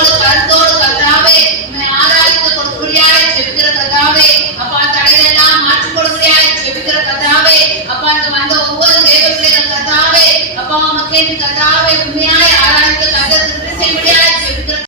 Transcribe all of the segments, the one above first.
ஆவியோடு கருத்தோடு கர்த்தாவே ஆராய்ந்து கொடுக்குறியாய் செபிக்கிற கர்த்தாவே. அப்பா தடையெல்லாம் மாற்றி கொடுக்குறியாய் செபிக்கிற கர்த்தாவே. அப்பா இந்த வந்த ஒவ்வொரு தேவ பிள்ளைகள் கர்த்தாவே அப்பா உமக்கே கர்த்தாவே உண்மையாய் ஆராய்ந்து கர்த்தர் கிருபை செய்யும்படியாய் செபிக்கிற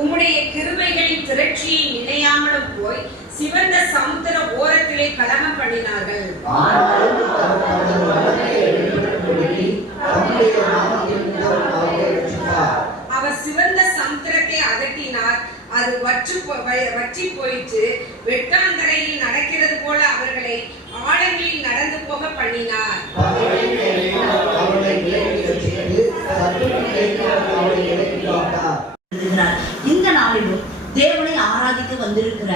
உம்முடைய கிருபைகளின் திரட்சியை நினையாமலும் போய் சிவந்த சமுத்திர ஓரத்திலே கலகம் பண்ணினார்கள். அவர் சிவந்த சமுத்திரத்தை அதட்டினார், அது வற்றி போயிற்று. வெட்டாந்தரையில் நடக்கிறது போல அவர்களை ஆழங்களில் நடந்து போக பண்ணினார். இந்த நாளிலும் தேவனை ஆராதிக்க வந்திருக்கிற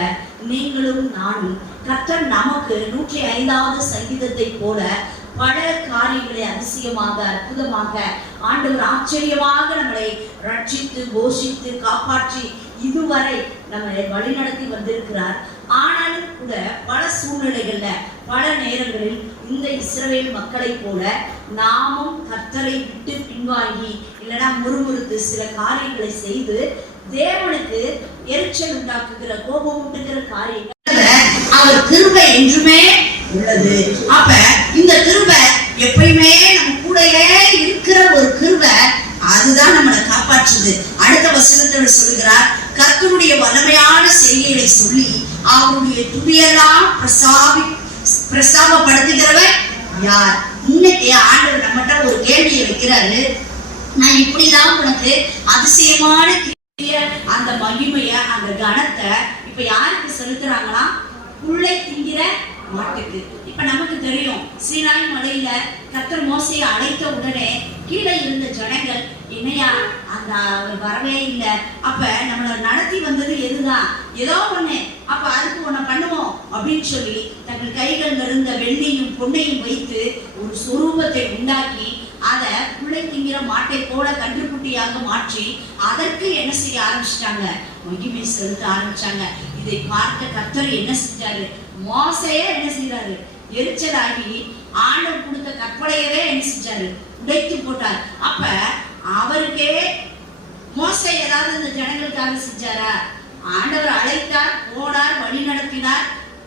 நீங்களும் நானும் கர்த்தர் நமக்கு 105வது சங்கீதத்தை போல பல காரியங்களை அதிசயமாக அற்புதமாக ஆண்டவர் ஆச்சரியமாக நம்மளை ரட்சித்து போஷித்து காப்பாற்றி இதுவரை நம்மளை வழிநடத்தி வந்திருக்கிறார். ஆனாலும் கூட பல சூழ்நிலைகள்ல பல நேரங்களில் இந்த இஸ்ரவேல் மக்களை போல நாமும் கர்த்தரை விட்டு பின்வாங்கி இல்லைன்னா முறுமுறுத்து சில காரியங்களை செய்து தேவனுக்கு எரிச்சல் உண்டாக்குகிற கோபம் உண்டாக்குகிற காரியங்கள் அவர் கிருபை என்றுமே உள்ளது. அப்ப இந்த கிருபை எப்பயுமே நம்ம கூடவே இருக்கிற ஒரு கிருபை, அதுதான் நம்மளை காப்பாற்றுது. அடுத்த வசனத்தோடு சொல்கிறார், கர்த்தருடைய வல்லமையான செய்திகளை சொல்லி அவருடைய துதியெல்லாம் பிரசாபப்படுத்துகிறவர் யார்? இன்னைக்கு ஆண்டவர் நம்மகிட்ட ஒரு கேள்வியை வைக்கிறாரு. நான் இப்படிதான் உனக்கு அதிசயமான அந்த மகிமைய அந்த கணத்தை இப்ப யாருக்கு செலுத்துறாங்களா? புள்ளை திங்கிற மாட்டுக்கு. இப்ப நமக்கு தெரியும், சீனாய் மலையில கர்த்தர் மோசையை அழைத்த உடனே கீழே இருந்த ஜனங்கள் என்னையா அந்த வரவே இல்லை, அப்ப நம்மளை நடத்தி வந்தது எதுதான், ஏதோ ஒண்ணு, அப்ப அதுக்கு ஒண்ணு பண்ணுவோம் அப்படின்னு சொல்லி தங்கள் கைகள் இருந்த வெள்ளியும் பொன்னையும் வைத்து ஒரு சொரூபத்தை உண்டாக்கி அதை புள்ளை திங்கிற மாட்டை போல கன்றுக்குட்டியாக மாற்றி அதற்கு என்ன செய்ய ஆரம்பிச்சிட்டாங்க? மகிமை செலுத்த ஆரம்பிச்சாங்க. இதை பார்த்த கர்த்தர் என்ன செஞ்சாரு? மோசையே என்ன செய்யறாரு? எரிச்சலாகி ஆண்டவர் கொடுத்த கற்பனையவே என்ன செஞ்சாரு? உடைத்து போட்டார். அப்ப அவருக்கே மோசை ஏதாவது இந்த ஜனங்களுக்காக செஞ்சாரா? ஆண்டவர் அழைத்தார், போனார், வழி நடத்தினார்,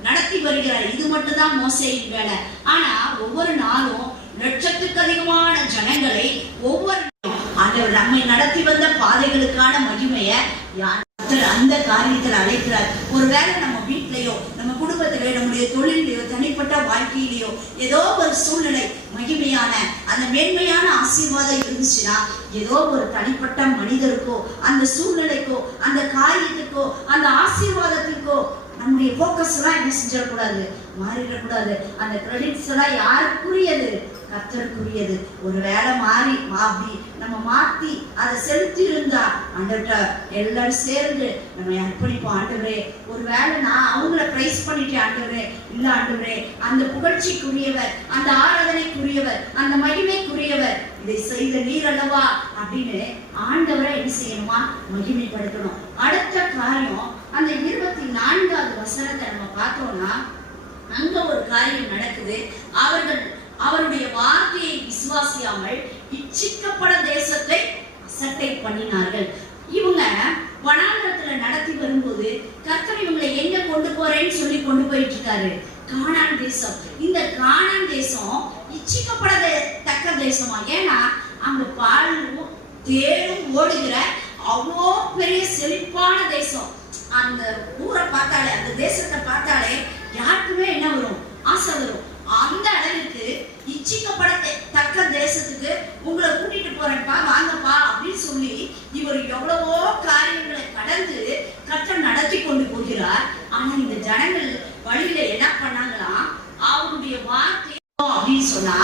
நடத்தி வருகிறார். இது மட்டும்தான் மோசையின் வேலை. ஆனா ஒவ்வொரு நாளும் லட்சத்துக்கு அதிகமான ஜனங்களை ஒவ்வொரு ஆண்டவர் நம்மை நடத்தி வந்த பாதைகளுக்கான மகிமைய அந்த காரியத்தில் அழைக்கிறார். ஒருவேளை நம்ம வீட்டிலேயோ நம்ம குடும்பத்திலேயோ நம்முடைய தொழிலையோ தனிப்பட்ட வாழ்க்கையிலேயோ ஏதோ ஒரு சூழ்நிலை மகிமையான அந்த மேன்மையான ஆசீர்வாதம் இருந்துச்சுன்னா ஏதோ ஒரு தனிப்பட்ட மனிதருக்கோ அந்த சூழ்நிலைக்கோ அந்த காரியத்துக்கோ அந்த ஆசீர்வாதத்திற்கோ நம்முடைய போக்கஸ் எல்லாம் என்ன செஞ்சிடக்கூடாது, மாறிடக்கூடாது. அந்த கிரெடிட்ஸ் எல்லாம் யாருக்குரியது? கர்த்தருக்குரியது. ஒரு வேலை அப்படி நம்ம மாத்தி அதை செலுத்தி இருந்தா ஆண்டவர்கிட்ட எல்லாரும் சேர்ந்து நம்ம அர்ப்பணிப்போம். ஆண்டவரே, ஒரு வேலை நான் அவங்கள பிரைஸ் பண்ணிட்டேன் ஆண்டவரே, இல்ல ஆண்டவரே, அந்த புகழ்ச்சிக்குரியவர், அந்த ஆராதனைக்குரியவர், அந்த மகிமைக்குரியவர், இதை செய்த நீர் அல்லவா அப்படின்னு ஆண்டவரை என்ன செய்யணுமா? மகிமைப்படுத்தணும். அடுத்த காரியம், அந்த 24வது வசனத்தை நம்ம பார்த்தோம்னா அங்க ஒரு காரியம் நடக்குது. அவருடைய வார்த்தையை விசுவாசியாமல் இச்சிக்கப்பட தேசத்தை அசட்டை பண்ணினார்கள். இவங்க வனாந்தரத்துல நடத்தி வரும்போது கர்த்தர் இவங்களை எங்க கொண்டு போறேன்னு சொல்லி கொண்டு போயிட்டு இருக்காரு? கானான் தேசம். இந்த கானான் தேசம் இச்சிக்கப்படத்தக்க தேசமா? ஏன்னா அங்க பாலும் தேரும் ஓடுகிற அவ்வளோ பெரிய செழிப்பான தேசம். அந்த ஊரை பார்த்தாலே, அந்த தேசத்தை பார்த்தாலே யாருக்குமே என்ன வரும்? ஆசை வரும். அந்த அளவுக்கு இச்சிக்கப்படத்தக்க தேசத்துக்கு உங்களை கூட்டிட்டு போறேன்ப்பா, வாங்கப்பா அப்படின்னு சொல்லி இவர் எவ்வளவோ காரியங்களை கடந்து கர்த்தர் நடத்தி கொண்டு போகிறார். ஆனா இந்த ஜனங்கள் வழியில என்ன பண்ணாங்களாம்? அவருடைய வார்த்தை அப்படின்னு சொன்னா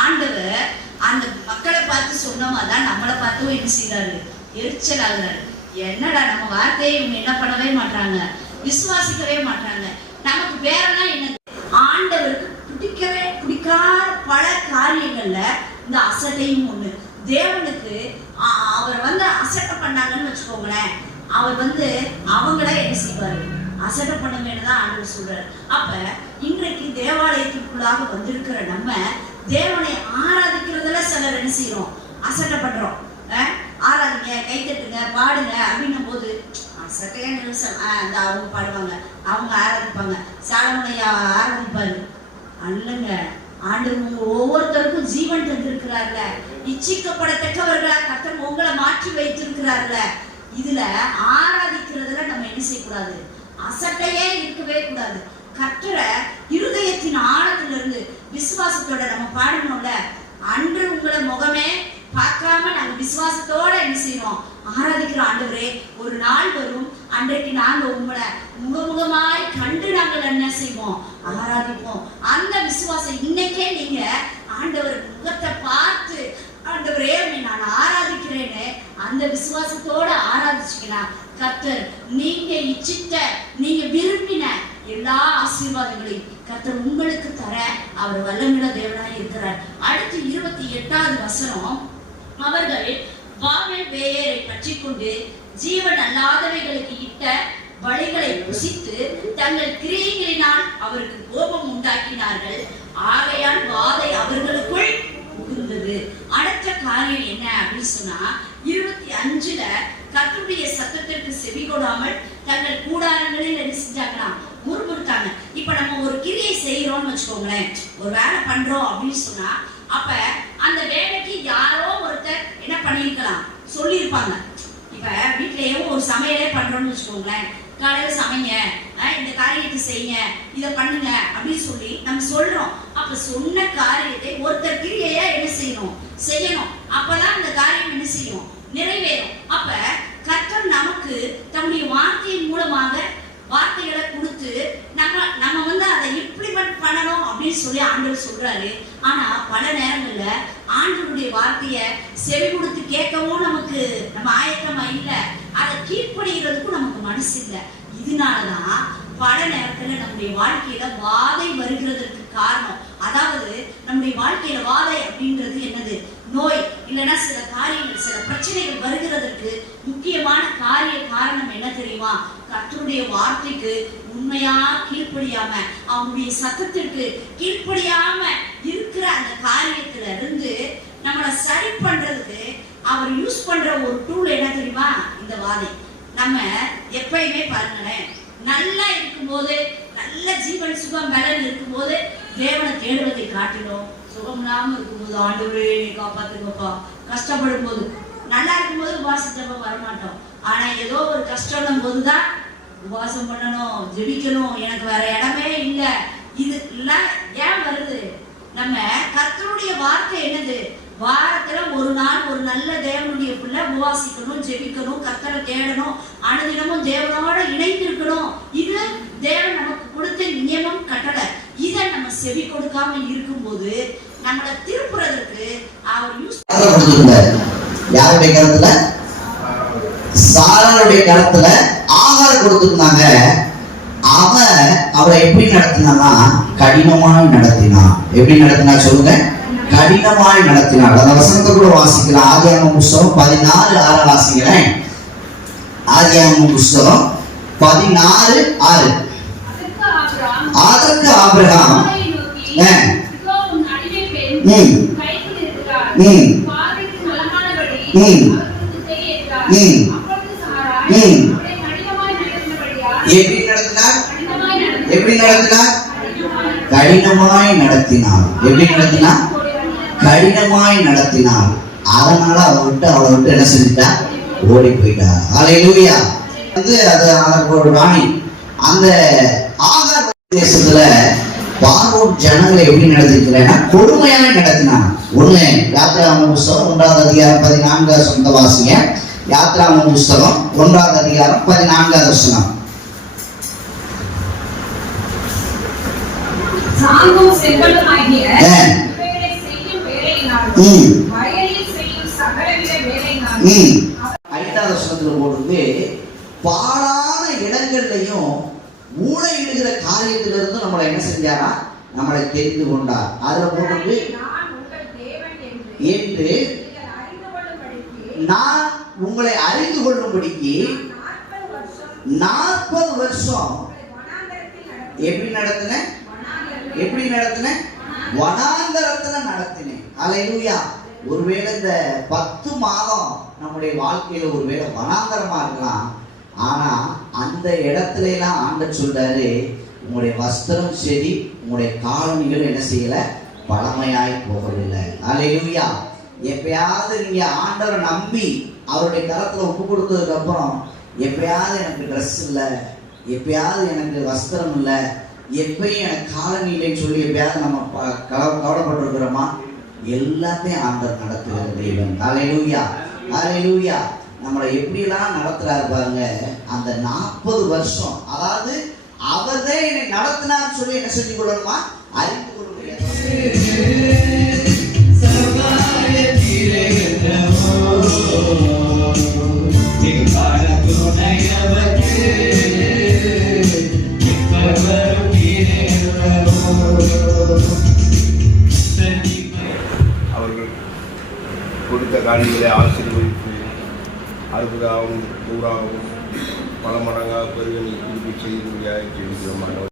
ஆண்டவர் அந்த மக்களை பார்த்து சொன்னமாதான் நம்மளை பார்த்தும் என்ன செய்யறாரு? எரிச்சல் ஆகுறாரு. என்னடா நம்ம வார்த்தையை இவங்க என்ன பண்ணவே மாட்டாங்க, விசுவாசிக்கவே மாட்டாங்க. நமக்கு வேறனா என்னது? ஆண்டவருக்கு பிடிக்காத பல காரியங்கள்ல இந்த அசட்டையும் ஒண்ணு. தேவனுக்கு அவர் அசட்டை பண்ணாங்கன்னு வச்சுக்கோங்களேன், அவர் அவங்கள என்ன செய்வாரு? அசட்டை பண்ணுங்கன்னு தான் ஆண்டவர் சொல்றாரு. அப்ப இன்றைக்கு தேவாலயத்திற்குள்ளாக வந்திருக்கிற நம்ம தேவனை ஆராதிக்கிறதுல சிலர் என்ன செய்யறோம்? அசட்டை பண்றோம். ஆராதிங்க, கைத்தட்டுங்க, பாடுங்க அப்படின்னும் போது அசட்டையா நிமிஷம் அந்த அவங்க பாடுவாங்க, அவங்க ஆராதிப்பாங்க, சாலமோனையா ஆராதிப்பாரு. அல்லங்க, ஆண்டவர் உங்க ஒவ்வொருத்தருக்கும் ஜீவன் தந்திருக்கிறார்ல, இச்சிக்கப்படத்தக்கவர்களா கர்த்தர் உங்களை மாற்றி வைத்திருக்கிறார்ல. இதுல ஆராதிக்கிறதுல நம்ம என்ன செய்யக்கூடாது? அசட்டையே இருக்கவே கூடாது. கர்த்தரை இருதயத்தின் ஆழத்திலிருந்து விசுவாசத்தோட நம்ம பாடணும்ல. அன்று உங்களை முகமே பார்க்காம நாங்க விசுவாசத்தோட என்ன செய்யறோம்? ஆராதிக்கிறோம். ஆண்டவரே, ஒரு நாள் வரும் அன்றைக்கு நாங்க உங்களை முகமுகமாய் கண்டு நாங்கள் என்ன செய்வோம்? ஆராதிப்போம். அந்த விசுவாசம் இன்னைக்கே நீங்க ஆண்டவர் முகத்தை பார்த்து ஆண்டவரே நான் ஆராதிக்கிறேன்னு அந்த விசுவாசத்தோட ஆராதிச்சுக்கலாம். கர்த்தர் நீங்க இச்சித்த, நீங்க விரும்பின எல்லா ஆசீர்வாதங்களையும் கர்த்தர் உங்களுக்கு தர அவர் வல்லமையுள்ள தேவனாய் இருக்கிறார். அடுத்து 28வது வசனம், அவர்கள் பாபேல் பேயரை பற்றி கொண்டு ஜீவன் அல்லாதவைகளுக்கு இட்ட பலிகளை புசித்து தங்கள் கிரியைகளினால் அவருக்கு கோபம் உண்டாக்கினார்கள். ஆகையால் வாதை அவர்களுக்குள் புகுந்தது. அடுத்த காரியம் என்ன அப்படின்னு சொன்னா 25ல கர்த்தருடைய சத்தத்திற்கு செவி கொடாமல் தங்கள் கூடாரங்களில் என்ன செஞ்சாங்கன்னா முறுமுறுத்தாங்க. இப்ப நம்ம ஒரு கிரியை செய்யறோம்னு வச்சுக்கோங்களேன், ஒரு வேலை பண்றோம் அப்படின்னு சொன்னா அப்ப அந்த வேலைக்கு யாரோ ஒருத்தர் என்ன பண்ணிருக்கலாம்? சொல்லியிருப்பாங்க. இப்ப வீட்லயே ஒரு சமையலே பண்றோம்னு வச்சுக்கோங்களேன், காலையில சமைங்க, இந்த காரியத்தை செய்யுங்க, இதை பண்ணுங்க அப்படின்னு சொல்லி நம்ம சொல்றோம். அப்ப சொன்ன காரியத்தை ஒருத்தர் கிரியையா என்ன செய்யணும். அப்பதான் அந்த காரியம் என்ன செய்யும்? நிறைவேறும். அப்ப கர்த்தர் நமக்கு தம்முடைய வார்த்தையின் மூலமாக வார்த்தைகளை கொடுத்து நம்ம அதை இம்ப்ளிமெண்ட் பண்ணணும் அப்படின்னு சொல்லி ஆண்டவர் சொல்றாரு. ஆனா பல நேரங்கள்ல ஆண்டவருடைய வார்த்தைய செவி கொடுத்து கேட்கவும் நம்ம ஆயத்தமா இல்ல, அதை கீழ்ப்படிகிறதுக்கும் நமக்கு மனசு இல்லை. இதனாலதான் பல நேரத்துல நம்முடைய வாழ்க்கையில வாதை வருகிறதுக்கு காரணம். அதாவது நம்முடைய வாழ்க்கையில வாதை அப்படின்றது என்னது? நோய், இல்லைன்னா சில காரியங்கள், சில பிரச்சனைகள் வருகிறதுக்கு முக்கியமான காரணம் என்ன தெரியுமா? கர்த்தருடைய வார்த்தைக்கு உண்மையா கீழ்ப்படியாம, அவனுடைய சத்தத்திற்கு கீழ்ப்படியாம இருக்கிற அந்த காரியத்துல இருந்து நம்மளை சரி பண்றதுக்கு அவர் யூஸ் பண்ற ஒரு டூல் என்ன தெரியுமா? இந்த வாதை. நம்ம எப்பயுமே பாருங்களேன், நல்லா இருக்கும்போது, நல்ல ஜீவன் சுகம் பலன் இருக்கும்போது தேவனை தேடுவதை காட்டிலும், சுகம் இல்லாம இருக்கும்போது ஆண்டவரே நீ காப்பாத்துங்கப்பா, கஷ்டப்படும் போது, நல்லா இருக்கும்போது உபாசத்தப்ப வரமாட்டோம். ஆனா ஏதோ ஒரு கஷ்டம் போதுதான் உபாசம் பண்ணணும், ஜெபிக்கணும், எனக்கு வேற இடமே இல்லை. இது எல்லாம் ஏன் வருது? நம்ம கர்த்தருடைய வார்த்தை என்னது? வாரத்துல ஒரு நாள் ஒரு நல்ல தேவனுடைய பிள்ளை உபவாசிக்கணும், ஜெபிக்கணும், கர்த்தரை தேடணும், அனுதினமும் தேவனோட இணைந்திருக்கணும். இது தேவன் நமக்கு கொடுத்த நியமம் கட்டளை. இதை நம்ம செவி கொடுக்காம இருக்கும்போது நம்மளை திருப்புறதுக்கு அவர் யூஸ் யாருடைய கருத்துல? சாராளுடைய கருத்துல ஆகார் கொடுத்திருந்தாங்க. அவரை எப்படி நடத்தினா? கடினமாய் நடத்தினான். எப்படி நடத்தினா சொல்லுங்க? கடினமாய் நடத்தினாள். அந்த வசனத்தை கூட வாசிக்கலாம். ஆதியாகமம் புஸ்தகம் 14:6 வாசிக்கிறேன். ஆதியாகமம் புஸ்தகம் 14:6. அதற்கு ஆபிரகாம் எப்படி நடத்தினார்? எப்படி நடத்தினார்? கடினமாய் நடத்தினார். எப்படி நடத்தினார்? கடினமாய் நடத்தினார். அதனால அவளை விட்டு என்ன செஞ்சிட்டா? ஓடி போயிட்டா. அல்லேலூயா. அது ஒரு ராணி. அந்த ஆகார் தேசத்துல பார்வோன் ஜனங்களை எப்படி நடத்திருக்கிறேன்னா கொடுமையாய் நடத்தினான். ஒண்ணு யாத்திராகமம் புஸ்தகம் 1வது அதிகாரம் 14வது சொந்த வாசிங்க. யாத்திராகமம் புஸ்தகம் 1வது அதிகாரம் 14வது வசனம். சாந்தமும் செல்வமுமாகிய இவைகளை செய்யும் வேலையினாலும் வயலில் செய்யும் சகலவித வேலையினாலும் 5வது வசனத்துல போட்டு பாழான இடங்கள்லையும் மூளையிடுகிற காரியத்திலிருந்து நம்மளை என்ன செஞ்சாரா? நம்மளை தெரிந்து கொண்டார். அதுல போட்டு என்று நான் உங்களை அறிந்து கொள்ளும்படிக்கு 40 வருஷம் எப்படி நடத்தினேன்? எப்படி நடத்தினேன்? வனாந்தரத்துல நடத்தினேன். அல்லேலூயா. ஒருவேளை இந்த 10 மாதம் நம்முடைய வாழ்க்கையில ஒருவேளை வனாந்தரமா இருக்கலாம். ஆனா அந்த இடத்துல எல்லாம் ஆண்டவர் சொல்றாரு, உங்களுடைய வஸ்திரம் சரி, உங்களுடைய காலணிகள் என்ன செய்யல? பழமையாய் போகவில்லை. அல்லேலூயா. எப்பயாவது நீங்க ஆண்டவரை நம்பி அவருடைய கரத்துல ஒப்பு கொடுத்ததுக்கு அப்புறம் எப்பயாவது எனக்கு ட்ரெஸ் இல்லை, எப்பயாவது எனக்கு வஸ்திரம் இல்லை, எப்பயும் எனக்கு காலணி இல்லைன்னு சொல்லி எப்பயாவது நம்ம கவலைப்பட்டிருக்கிறோமா? எல்லாத்தையும் ஆண்டவர் நடத்துகிற தெய்வம். அல்லேலூயா. அல்லேலூயா. நம்மளை எப்படிலாம் நடத்துறாரு பாருங்க. அந்த 40 வருஷம், அதாவது அவர்தான் என்னை நடத்தினான்னு சொல்லி என்ன செஞ்சு கொள்ளணுமா? அறிந்து கொள்ள அவர்கள் கொடுத்த காரியங்களை ஆசீர்வதித்து அற்புதமாகவும் தூராகவும் பல மடங்காக பெருக நீ திருப்பி செய்தியாக ஜெயிக்கிறோம்.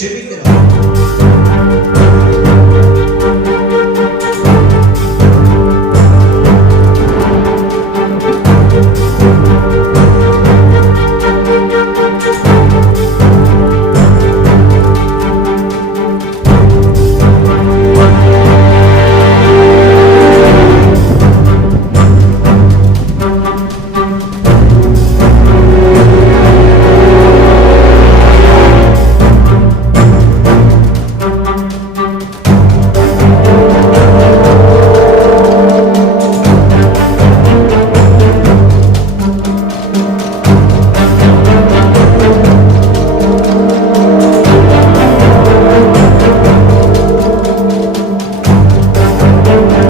செபிக்கிறோம்.